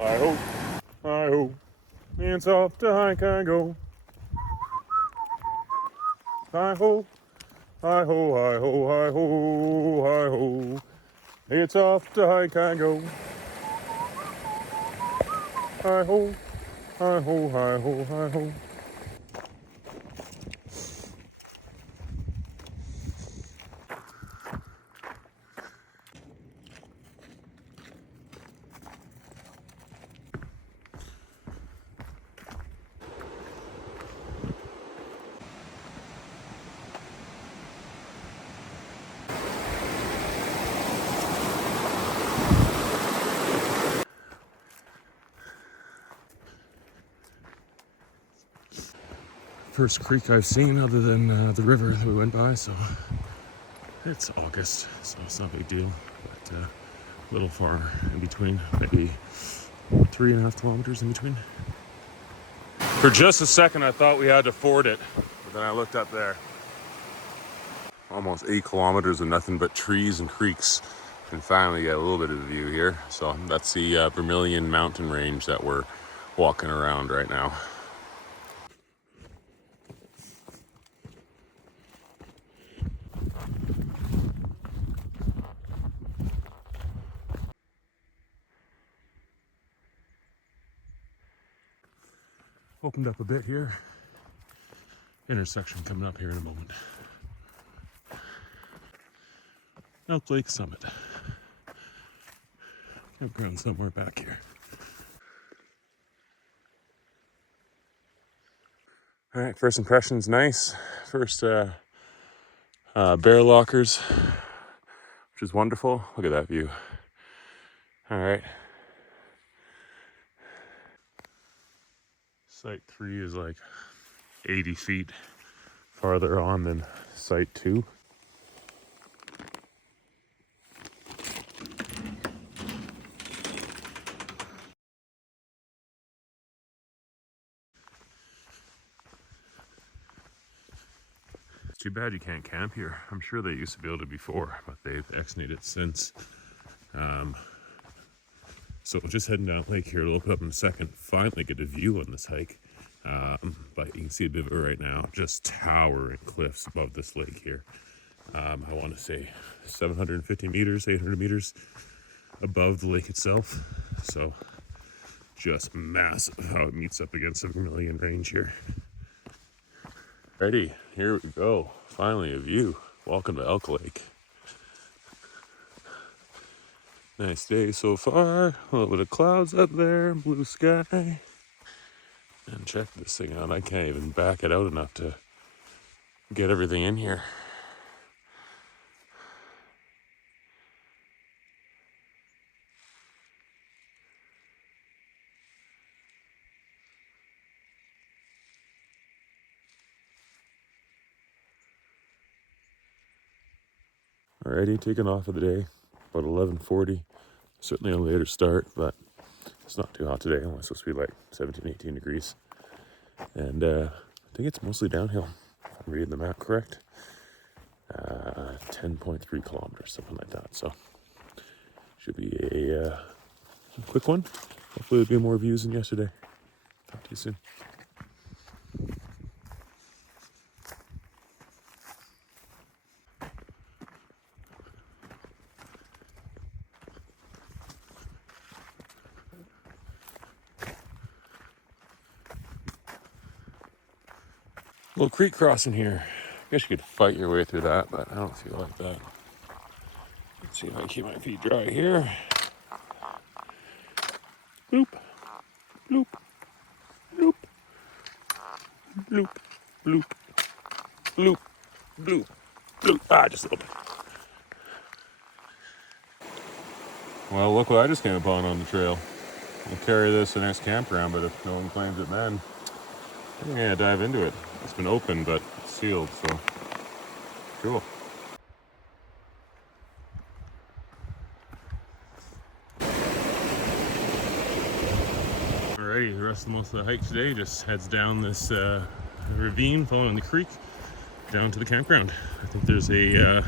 Hi-ho, hi-ho, it's off to hike I go. Hi-ho, hi-ho, hi-ho, hi-ho, hi-ho, it's off to hike I go. Hi-ho, hi-ho, hi-ho, hi-ho. First creek I've seen other than the river that we went by, so it's August, so it's not a big deal, but a little far in between, maybe 3.5 kilometers in between. For just a second I thought we had to ford it, but then I looked up there. Almost 8 kilometers of nothing but trees and creeks, and finally get a little bit of a view here. So that's the Vermillion mountain range that we're walking around right now. Opened up a bit here. Intersection coming up here in a moment. Elk Lake Summit. Campground somewhere back here. All right, first impressions, nice. First bear lockers, which is wonderful. Look at that view. All right. Site 3 is like 80 feet farther on than Site 2. It's too bad you can't camp here. I'm sure they used to be able to before, but they've exited it since. So just heading down lake here. It'll open up in a second. Finally get a view on this hike. But you can see a bit of it right now. Just towering cliffs above this lake here. I want to say 750 meters, 800 meters above the lake itself. So just massive how it meets up against the Vermillion range here. Ready, here we go. Finally a view. Welcome to Elk Lake. Nice day so far. A little bit of clouds up there, blue sky. And check this thing out. I can't even back it out enough to get everything in here. Alrighty, taking off for the day. About 11:40. Certainly a later start, but it's not too hot today. Only supposed to be like 17, 18 degrees. And I think it's mostly downhill, if I'm reading the map correct. 10.3 kilometers, something like that. So should be a quick one. Hopefully there'll be more views than yesterday. Talk to you soon. Little creek crossing here. I guess you could fight your way through that, but I don't feel like that. Let's see if I can keep my feet dry here. Bloop, bloop, bloop, bloop, bloop, bloop, bloop, bloop. Ah, just a little bit. Well, look what I just came upon on the trail. I'll carry this to the next campground, but if no one claims it then, I'm gonna dive into it. It's been open, but it's sealed, so cool. Alrighty, the rest of most of the hike today just heads down this ravine following the creek down to the campground. I think there's a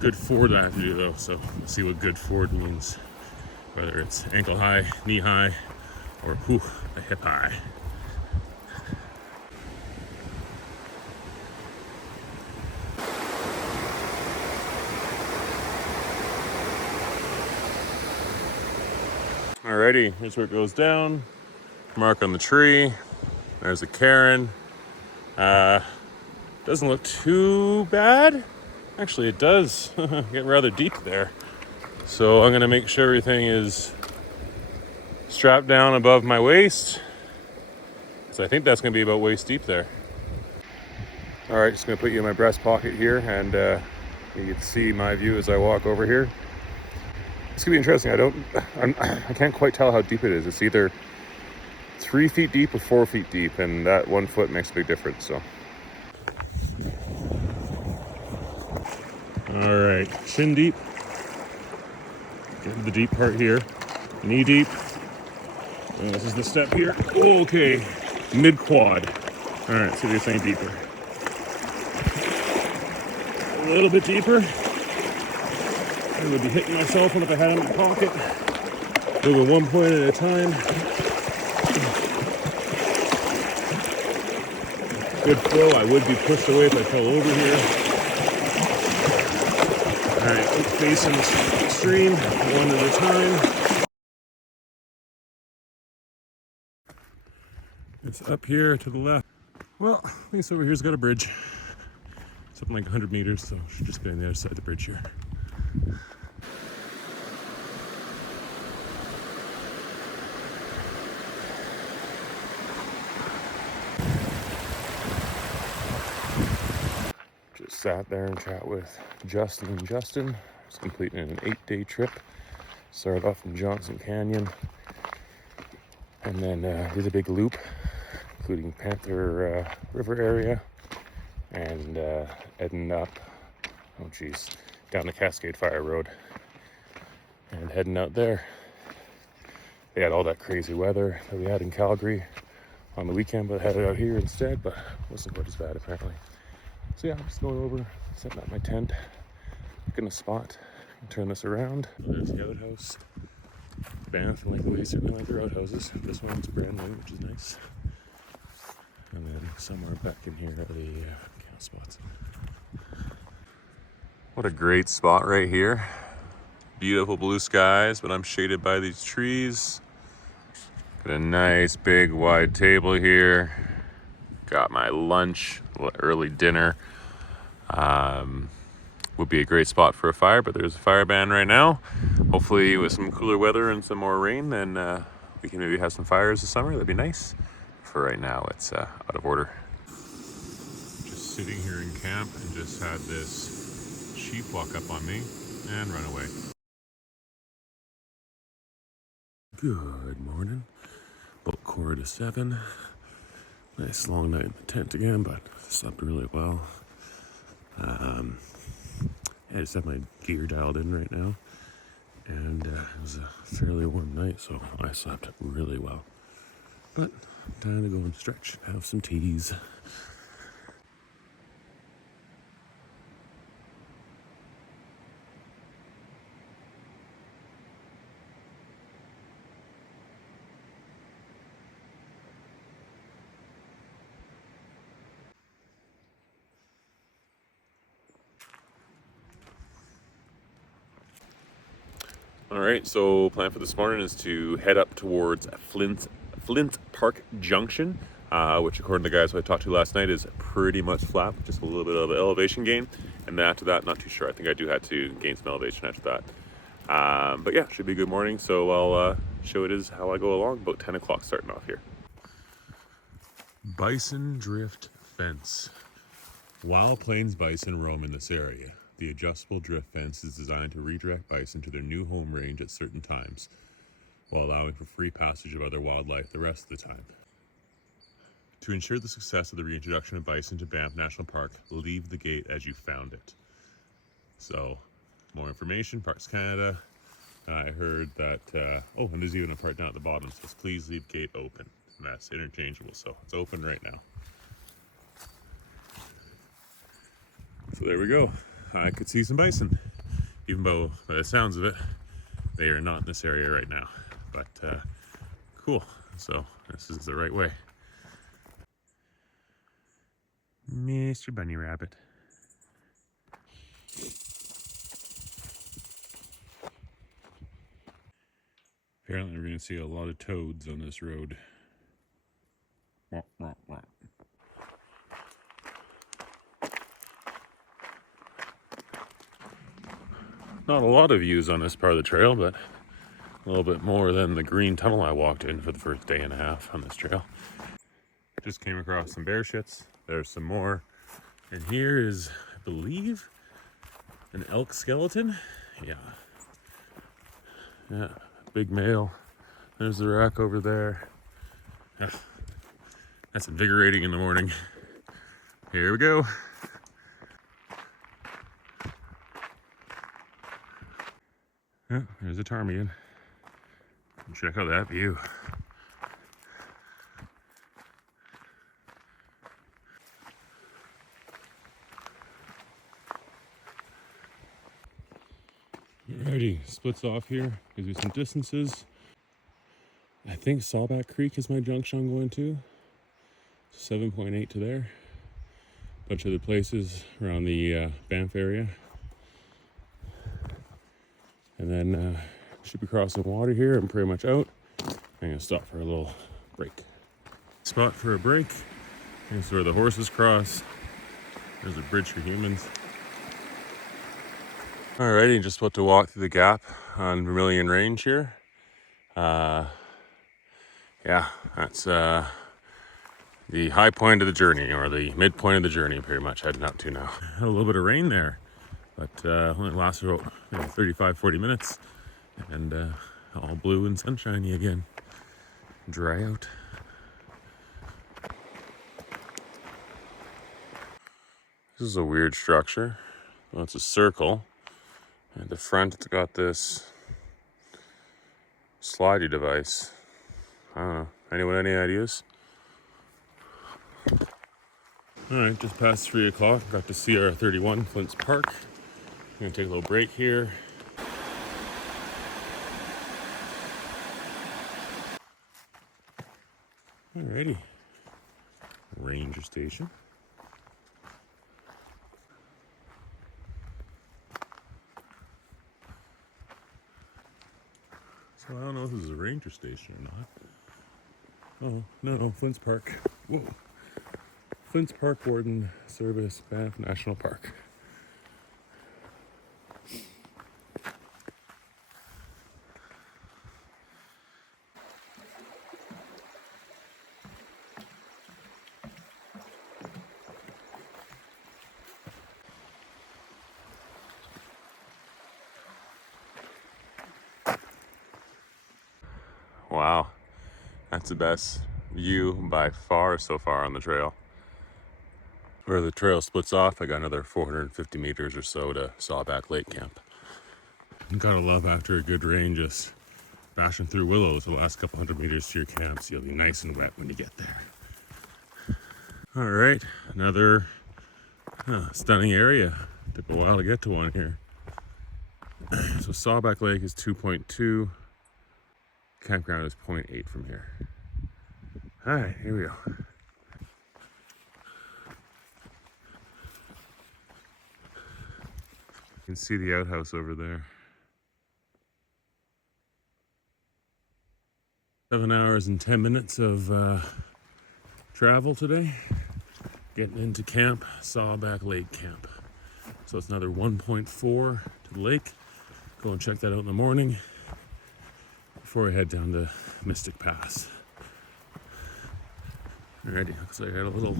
good ford I have to do though, so let's see what good ford means. whether it's ankle high, knee high, or whew, a hip high. Alrighty, here's where it goes down. Mark on the tree. There's a cairn. Doesn't look too bad. Actually, it does get rather deep there. So I'm gonna make sure everything is strapped down above my waist. So I think that's gonna be about waist deep there. All right, just gonna put you in my breast pocket here, and you can see my view as I walk over here. It's gonna be interesting. I can't quite tell how deep it is. It's either 3 feet deep or 4 feet deep, and that 1 foot makes a big difference. So. All right, shin deep. Get to the deep part here. Knee deep. And this is the step here. Okay, mid quad. All right, so you're saying deeper. A little bit deeper. I would be hitting myself if I had it in my pocket. Moving 1 point at a time. Good flow. I would be pushed away if I fell over here. All right, keep facing the stream 1 at a time. It's up here to the left. Well, at least over here's got a bridge. Something like 100 meters, so I should just be on the other side of the bridge here. Just sat there and chat with Justin and Justin. Just completing an 8-day trip. Started off from Johnson Canyon, and then did a big loop, including Panther River area, and heading up, down the Cascade Fire Road, and heading out there. They had all that crazy weather that we had in Calgary on the weekend, but headed out here instead, but wasn't quite as bad apparently. So yeah, I'm just going over, setting up my tent, picking a spot, and turn this around. There's the outhouse. Banff and Lake Louise certainly like their outhouses. This one's brand new, which is nice. And then somewhere back in here are the camp spots. What a great spot right here. Beautiful blue skies, but I'm shaded by these trees. Got a nice big wide table here. Got my lunch, early dinner. Would be a great spot for a fire, but there's a fire ban right now. Hopefully with some cooler weather and some more rain, then we can maybe have some fires this summer. That'd be nice. For right now, it's out of order. Just sitting here in camp and just had this sheep walk up on me and run away. Good morning. About 6:45. Nice long night in the tent again, but slept really well. I just have my gear dialed in right now, and it was a fairly warm night, so I slept really well. But time to go and stretch, have some teas. All right, so plan for this morning is to head up towards Flint Park Junction, which according to the guys who I talked to last night is pretty much flat, with just a little bit of elevation gain. And then after that, not too sure. I think I do have to gain some elevation after that. But yeah, should be a good morning. So I'll show it is how I go along. About 10 o'clock starting off here. Bison drift fence. Wild plains bison roam in this area. The adjustable drift fence is designed to redirect bison to their new home range at certain times, while allowing for free passage of other wildlife the rest of the time. To ensure the success of the reintroduction of bison to Banff National Park, leave the gate as you found it. So, more information, Parks Canada. I heard that, and there's even a part down at the bottom that says, please leave gate open. And that's interchangeable, so it's open right now. So there we go. I could see some bison, even though by the sounds of it, They are not in this area right now, but cool. So this is the right way. Mr. Bunny Rabbit. Apparently we're going to see a lot of toads on this road. Not a lot of views on this part of the trail, but a little bit more than the green tunnel I walked in for the first day and a half on this trail. Just came across some bear shits. There's some more. And here is, I believe, an elk skeleton. Yeah. Yeah, big male. There's the rack over there. Yeah. That's invigorating in the morning. Here we go. Yeah, there's a ptarmigan. Check out that view. Alrighty, splits off here. Gives me some distances. I think Sawback Creek is my junction I'm going to. 7.8 to there. Bunch of other places around the Banff area. And then should be crossing water here. I'm pretty much out. I'm gonna stop for a little break. Spot for a break. This is where the horses cross. There's a bridge for humans. Alrighty, just about to walk through the gap on Vermillion Range here. Yeah, that's the high point of the journey, or the midpoint of the journey, pretty much heading up to now. Had a little bit of rain there, but only lasted about 35-40 minutes, and all blue and sunshiny again. Dry out. This is a weird structure. Well, it's a circle. At the front, it's got this slidey device. I don't know. Anyone, any ideas? Alright, just past 3 o'clock. Got to CR 31 Flint's Park. I'm gonna take a little break here. Alrighty. Ranger station. So I don't know if this is a ranger station or not. Oh, no, Flint's Park. Whoa. Flint's Park Warden Service, Banff National Park. Wow, that's the best view by far so far on the trail. Where the trail splits off, I got another 450 meters or so to Sawback Lake Camp. You gotta love after a good rain just bashing through willows the last couple hundred meters to your camp, so you'll be nice and wet when you get there. All right, another stunning area. Took a while to get to one here. So Sawback Lake is 2.2. Campground is 0.8 from here. All right, here we go. You can see the outhouse over there. 7 hours and 10 minutes of travel today. Getting into camp, Sawback Lake Camp. So it's another 1.4 to the lake. Go and check that out in the morning before I head down to Mystic Pass. Alrighty, looks like I got a little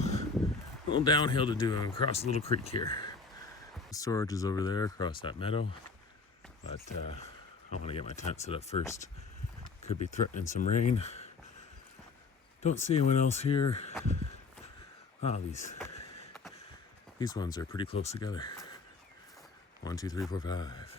downhill to do and cross a little creek here. The storage is over there across that meadow, but I want to get my tent set up first. Could be threatening some rain. Don't see anyone else here. Wow, these ones are pretty close together. 1, 2, 3, 4, 5.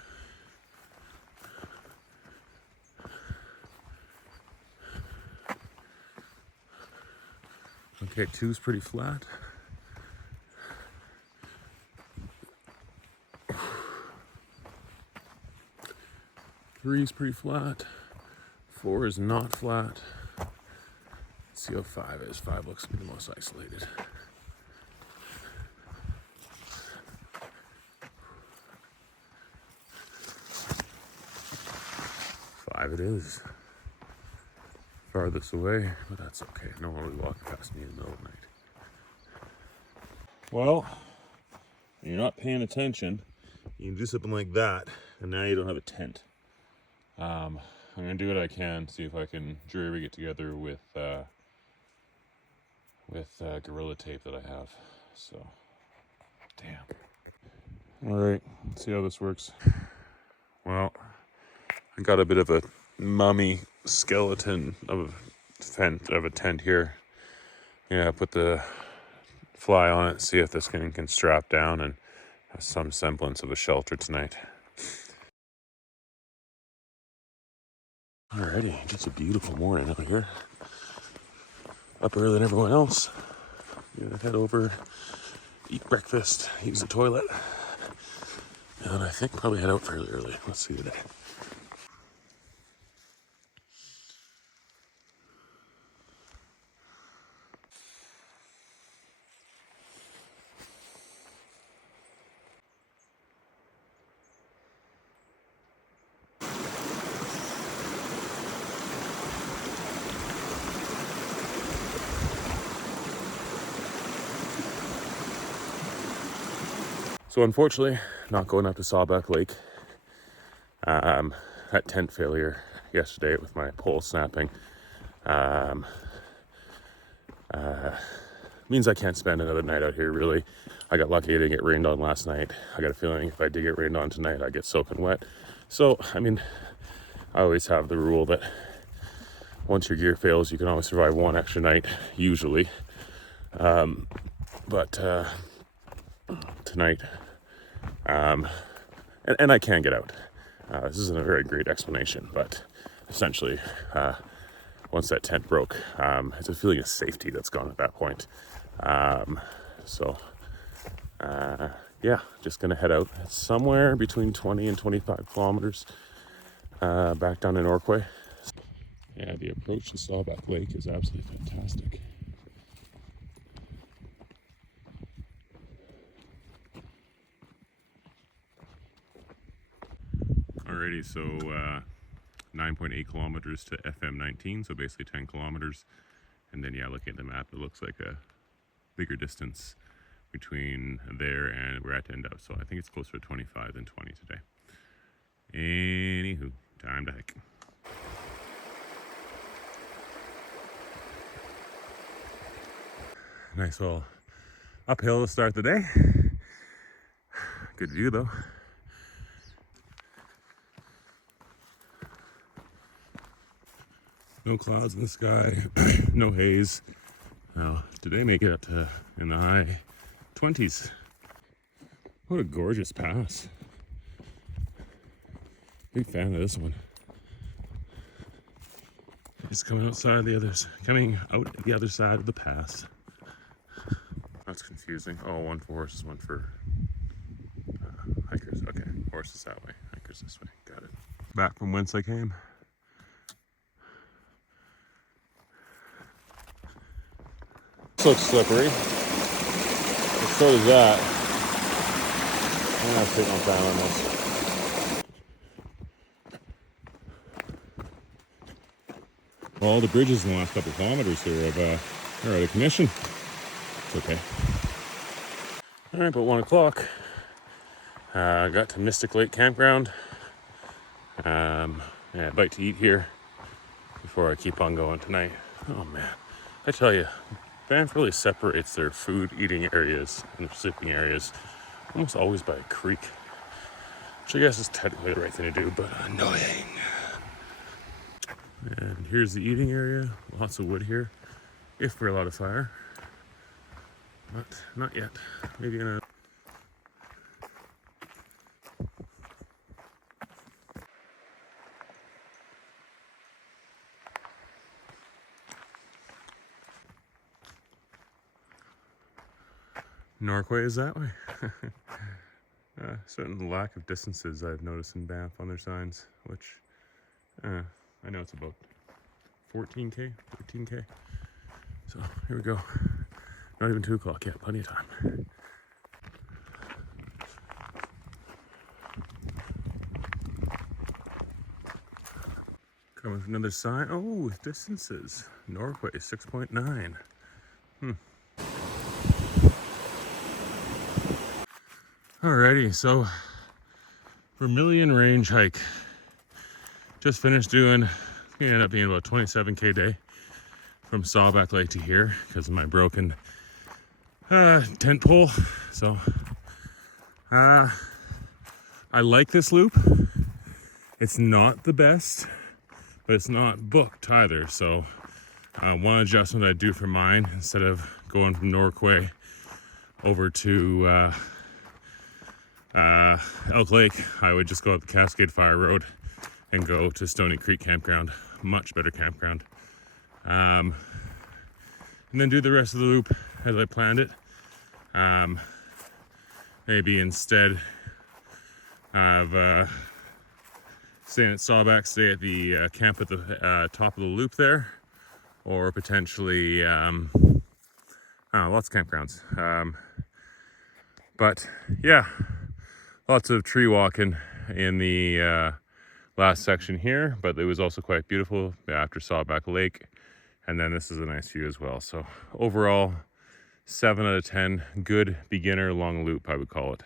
Okay, 2's pretty flat. 3 is pretty flat. 4 is not flat. Let's see how 5 is. 5 looks to be the most isolated. 5 it is. Farthest away, but that's okay. No one will be walking past me in the middle of the night. Well, when you're not paying attention, you can do something like that, and now you don't have a tent. I'm gonna do what I can, see if I can jury rig it together with Gorilla tape that I have. So, damn. All right, let's see how this works. Well, I got a bit of a mummy skeleton of a tent here. Yeah, put the fly on it, see if this can strap down and have some semblance of a shelter tonight. Alrighty, it's a beautiful morning out here. Up earlier than everyone else. Gonna head over, eat breakfast, use the toilet, and I think probably head out fairly early. Let's see today. So unfortunately, not going up to Sawback Lake. Had tent failure yesterday with my pole snapping. Means I can't spend another night out here, really. I got lucky I didn't get rained on last night. I got a feeling if I did get rained on tonight, I'd get soaking wet. So, I mean, I always have the rule that once your gear fails, you can always survive one extra night, usually. But tonight, and I can get out. This isn't a very great explanation, but essentially, once that tent broke, it's a feeling of safety that's gone at that point. Yeah, just gonna head out. It's somewhere between 20 and 25 kilometers back down to Norquay. Yeah, the approach to Sawback Lake is absolutely fantastic. Alrighty, so 9.8 kilometers to FM19, so basically 10 kilometers. And then, yeah, looking at the map, it looks like a bigger distance between there and where I had to end up. So I think it's closer to 25 than 20 today. Anywho, time to hike. Nice little uphill to start the day. Good view though. No clouds in the sky, no haze. Now, today make it up to in the high 20s. What a gorgeous pass. Big fan of this one. It's coming out the other side of the pass. That's confusing. Oh, one for horses, one for hikers. Okay, horses that way, hikers this way. Got it. Back from whence I came. This looks slippery. So does that. I'm gonna have to take my time on this. All the bridges in the last couple kilometers here are out of commission. It's okay. All right, about 1 o'clock. Got to Mystic Lake Campground. Yeah, bite to eat here before I keep on going tonight. Oh man, I tell you, Banff really separates their food eating areas and their sleeping areas almost always by a creek, which I guess is technically the right thing to do, but annoying. And here's the eating area. Lots of wood here, if we're allowed to fire, but not yet. Maybe in a Norquay is that way. Certain lack of distances I've noticed in Banff on their signs, which I know it's about 14K, 13K. So here we go. Not even 2 o'clock yet, plenty of time. Coming with another sign. Oh, distances. Norway, 6.9. Alrighty, so Vermillion range hike. Just finished doing, it's gonna end up being about 27K day from Sawback Lake to here because of my broken tent pole. So I like this loop. It's not the best, but it's not booked either. So one adjustment I do for mine, instead of going from Norquay over to Elk Lake, I would just go up the Cascade Fire Road and go to Stony Creek Campground. Much better campground. And then do the rest of the loop as I planned it. Maybe instead of staying at Sawback, stay at the camp at the top of the loop there, or potentially lots of campgrounds. But yeah, lots of tree walking in the last section here, but it was also quite beautiful after Sawback Lake, and then this is a nice view as well. So overall, 7 out of 10, good beginner long loop, I would call it.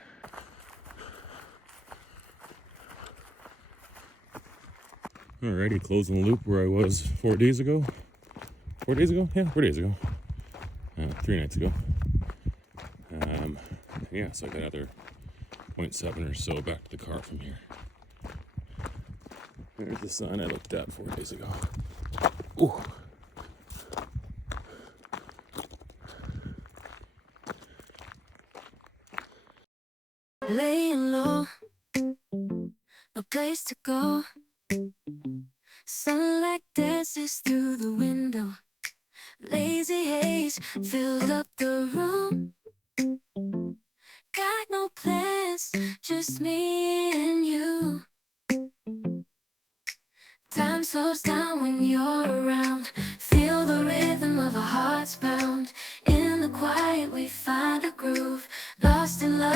Alrighty, closing the loop where I was 4 days ago. 4 days ago? Yeah, 4 days ago. 3 nights ago. Yeah, so I got another 0.7 or so back to the car from here. There's the sign I looked at 4 days ago. Ooh. Laying low, no place to go. Sunlight dances through the window. Lazy haze filled up the room. Got no plans, just me and you. Time slows down when you're around. Feel the rhythm of our hearts pound. In the quiet we find a groove. Lost in love.